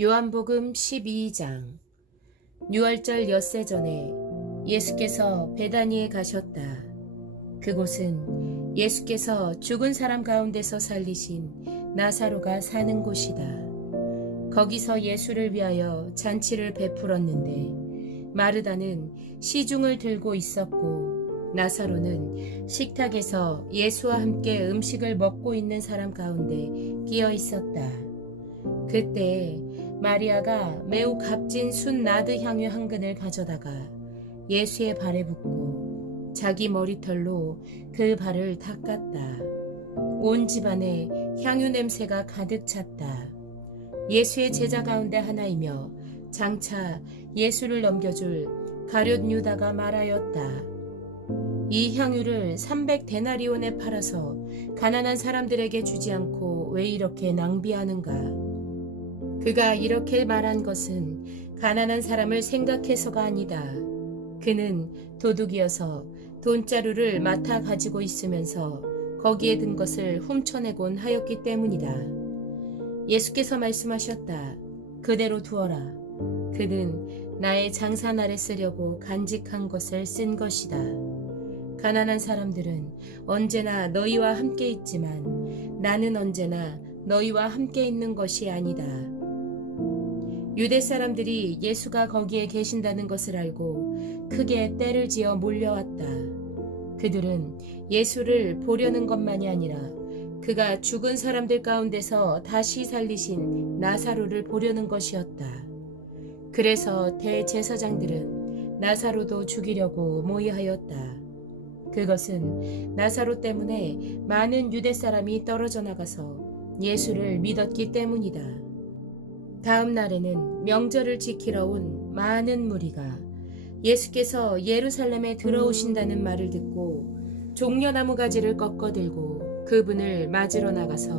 요한복음 12장. 유월절 엿새 전에 예수께서 베다니에 가셨다. 그곳은 예수께서 죽은 사람 가운데서 살리신 나사로가 사는 곳이다. 거기서 예수를 위하여 잔치를 베풀었는데 마르다는 시중을 들고 있었고 나사로는 식탁에서 예수와 함께 음식을 먹고 있는 사람 가운데 끼어 있었다. 그때 마리아가 매우 값진 순나드 향유 한 근을 가져다가 예수의 발에 붓고 자기 머리털로 그 발을 닦았다. 온 집안에 향유 냄새가 가득 찼다. 예수의 제자 가운데 하나이며 장차 예수를 넘겨줄 가룟 유다가 말하였다. 이 향유를 300데나리온에 팔아서 가난한 사람들에게 주지 않고 왜 이렇게 낭비하는가? 그가 이렇게 말한 것은 가난한 사람을 생각해서가 아니다. 그는 도둑이어서 돈자루를 맡아 가지고 있으면서 거기에 든 것을 훔쳐내곤 하였기 때문이다. 예수께서 말씀하셨다. 그대로 두어라. 그는 나의 장사날에 쓰려고 간직한 것을 쓴 것이다. 가난한 사람들은 언제나 너희와 함께 있지만 나는 언제나 너희와 함께 있는 것이 아니다. 유대 사람들이 예수가 거기에 계신다는 것을 알고 크게 떼를 지어 몰려왔다. 그들은 예수를 보려는 것만이 아니라 그가 죽은 사람들 가운데서 다시 살리신 나사로를 보려는 것이었다. 그래서 대제사장들은 나사로도 죽이려고 모의하였다. 그것은 나사로 때문에 많은 유대 사람이 떨어져 나가서 예수를 믿었기 때문이다. 다음 날에는 명절을 지키러 온 많은 무리가 예수께서 예루살렘에 들어오신다는 말을 듣고 종려나무 가지를 꺾어들고 그분을 맞으러 나가서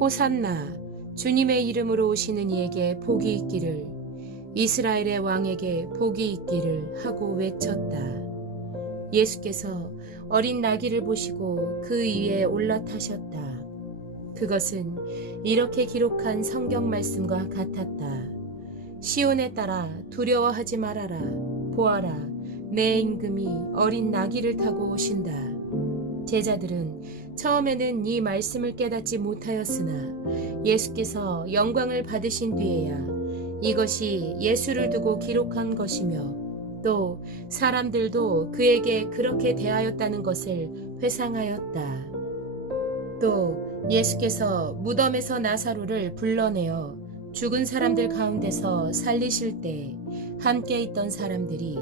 호산나 주님의 이름으로 오시는 이에게 복이 있기를 이스라엘의 왕에게 복이 있기를 하고 외쳤다. 예수께서 어린 나귀를 보시고 그 위에 올라타셨다. 그것은 이렇게 기록한 성경 말씀과 같았다. 시온에 따라 두려워하지 말아라. 보아라, 내 임금이 어린 나귀를 타고 오신다. 제자들은 처음에는 이 말씀을 깨닫지 못하였으나 예수께서 영광을 받으신 뒤에야 이것이 예수를 두고 기록한 것이며 또 사람들도 그에게 그렇게 대하였다는 것을 회상하였다. 또 예수께서 무덤에서 나사로를 불러내어 죽은 사람들 가운데서 살리실 때 함께 있던 사람들이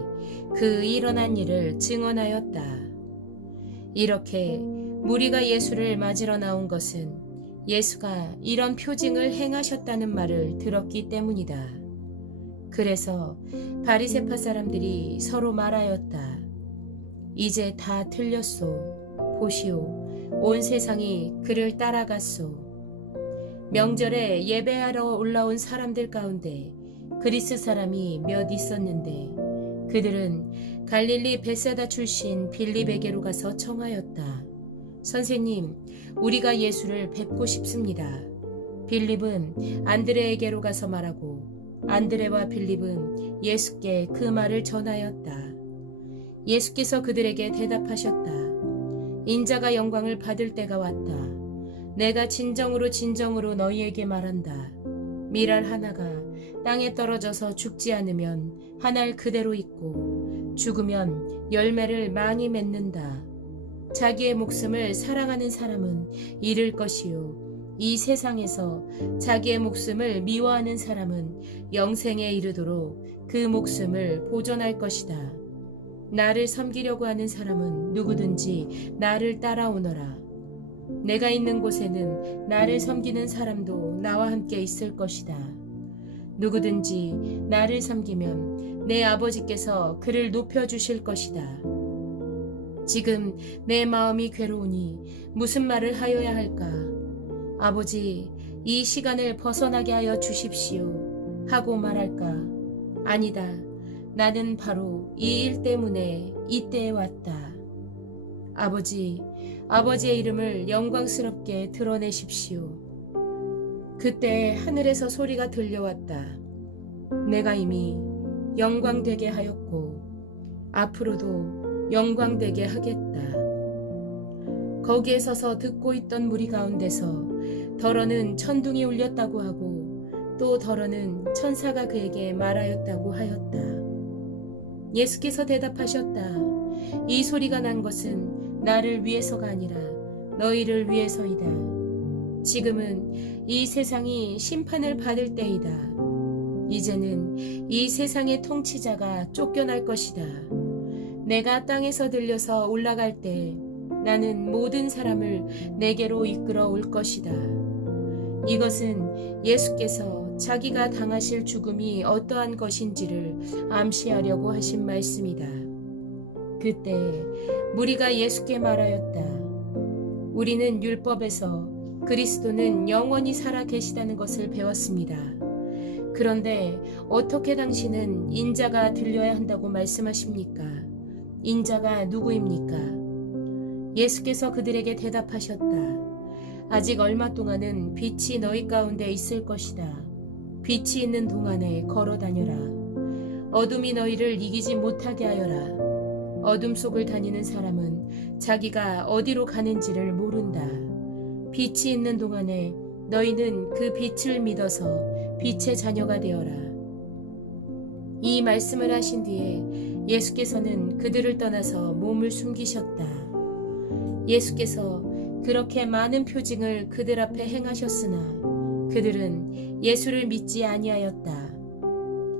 그 일어난 일을 증언하였다. 이렇게 무리가 예수를 맞으러 나온 것은 예수가 이런 표징을 행하셨다는 말을 들었기 때문이다. 그래서 바리새파 사람들이 서로 말하였다. 이제 다 틀렸소. 보시오. 온 세상이 그를 따라갔소. 명절에 예배하러 올라온 사람들 가운데 그리스 사람이 몇 있었는데 그들은 갈릴리 벳세다 출신 빌립에게로 가서 청하였다. 선생님, 우리가 예수를 뵙고 싶습니다. 빌립은 안드레에게로 가서 말하고 안드레와 빌립은 예수께 그 말을 전하였다. 예수께서 그들에게 대답하셨다. 인자가 영광을 받을 때가 왔다. 내가 진정으로 너희에게 말한다. 밀알 하나가 땅에 떨어져서 죽지 않으면 한 알 그대로 있고 죽으면 열매를 많이 맺는다. 자기의 목숨을 사랑하는 사람은 잃을 것이요 이 세상에서 자기의 목숨을 미워하는 사람은 영생에 이르도록 그 목숨을 보존할 것이다. 나를 섬기려고 하는 사람은 누구든지 나를 따라오너라. 내가 있는 곳에는 나를 섬기는 사람도 나와 함께 있을 것이다. 누구든지 나를 섬기면 내 아버지께서 그를 높여주실 것이다. 지금 내 마음이 괴로우니 무슨 말을 하여야 할까? 아버지, 이 시간을 벗어나게 하여 주십시오. 하고 말할까? 아니다. 나는 바로 이 일 때문에 이때에 왔다. 아버지, 아버지의 이름을 영광스럽게 드러내십시오. 그때 하늘에서 소리가 들려왔다. 내가 이미 영광되게 하였고 앞으로도 영광되게 하겠다. 거기에 서서 듣고 있던 무리 가운데서 더러는 천둥이 울렸다고 하고 또 더러는 천사가 그에게 말하였다고 하였다. 예수께서 대답하셨다. 이 소리가 난 것은 나를 위해서가 아니라 너희를 위해서이다. 지금은 이 세상이 심판을 받을 때이다. 이제는 이 세상의 통치자가 쫓겨날 것이다. 내가 땅에서 들려서 올라갈 때 나는 모든 사람을 내게로 이끌어 올 것이다. 이것은 예수께서 자기가 당하실 죽음이 어떠한 것인지를 암시하려고 하신 말씀이다. 그때 무리가 예수께 말하였다. 우리는 율법에서 그리스도는 영원히 살아 계시다는 것을 배웠습니다. 그런데 어떻게 당신은 인자가 들려야 한다고 말씀하십니까? 인자가 누구입니까? 예수께서 그들에게 대답하셨다. 아직 얼마 동안은 빛이 너희 가운데 있을 것이다. 빛이 있는 동안에 걸어 다녀라. 어둠이 너희를 이기지 못하게 하여라. 어둠 속을 다니는 사람은 자기가 어디로 가는지를 모른다. 빛이 있는 동안에 너희는 그 빛을 믿어서 빛의 자녀가 되어라. 이 말씀을 하신 뒤에 예수께서는 그들을 떠나서 몸을 숨기셨다. 예수께서 그렇게 많은 표징을 그들 앞에 행하셨으나 그들은 예수를 믿지 아니하였다.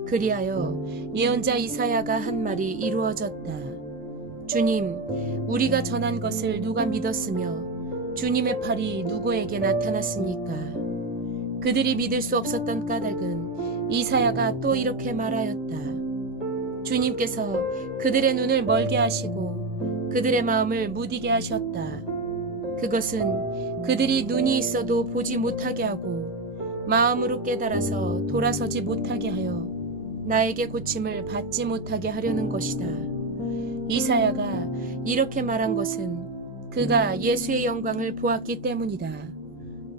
그리하여 예언자 이사야가 한 말이 이루어졌다. 주님, 우리가 전한 것을 누가 믿었으며 주님의 팔이 누구에게 나타났습니까? 그들이 믿을 수 없었던 까닭은 이사야가 또 이렇게 말하였다. 주님께서 그들의 눈을 멀게 하시고 그들의 마음을 무디게 하셨다. 그것은 그들이 눈이 있어도 보지 못하게 하고 마음으로 깨달아서 돌아서지 못하게 하여 나에게 고침을 받지 못하게 하려는 것이다. 이사야가 이렇게 말한 것은 그가 예수의 영광을 보았기 때문이다.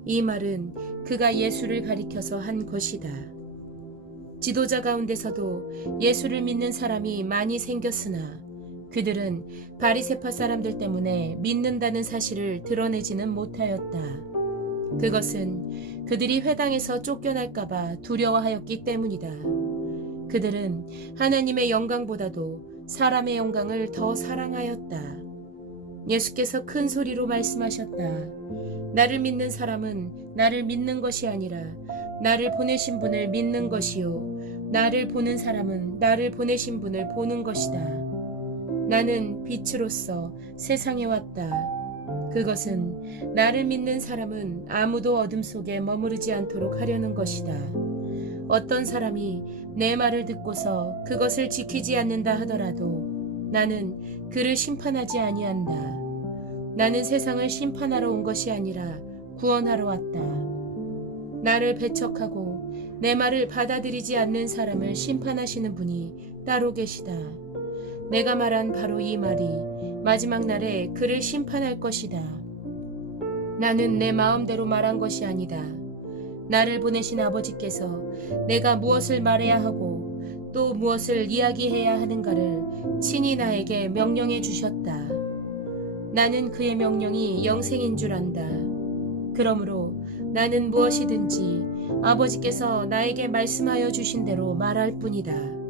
이 말은 그가 예수를 가리켜서 한 것이다. 지도자 가운데서도 예수를 믿는 사람이 많이 생겼으나 그들은 바리새파 사람들 때문에 믿는다는 사실을 드러내지는 못하였다. 그것은 그들이 회당에서 쫓겨날까봐 두려워하였기 때문이다. 그들은 하나님의 영광보다도 사람의 영광을 더 사랑하였다. 예수께서 큰 소리로 말씀하셨다. 나를 믿는 사람은 나를 믿는 것이 아니라 나를 보내신 분을 믿는 것이요 나를 보는 사람은 나를 보내신 분을 보는 것이다. 나는 빛으로서 세상에 왔다. 그것은 나를 믿는 사람은 아무도 어둠 속에 머무르지 않도록 하려는 것이다. 어떤 사람이 내 말을 듣고서 그것을 지키지 않는다 하더라도 나는 그를 심판하지 아니한다. 나는 세상을 심판하러 온 것이 아니라 구원하러 왔다. 나를 배척하고 내 말을 받아들이지 않는 사람을 심판하시는 분이 따로 계시다. 내가 말한 바로 이 말이 마지막 날에 그를 심판할 것이다. 나는 내 마음대로 말한 것이 아니다. 나를 보내신 아버지께서 내가 무엇을 말해야 하고 또 무엇을 이야기해야 하는가를 친히 나에게 명령해 주셨다. 나는 그의 명령이 영생인 줄 안다. 그러므로 나는 무엇이든지 아버지께서 나에게 말씀하여 주신 대로 말할 뿐이다.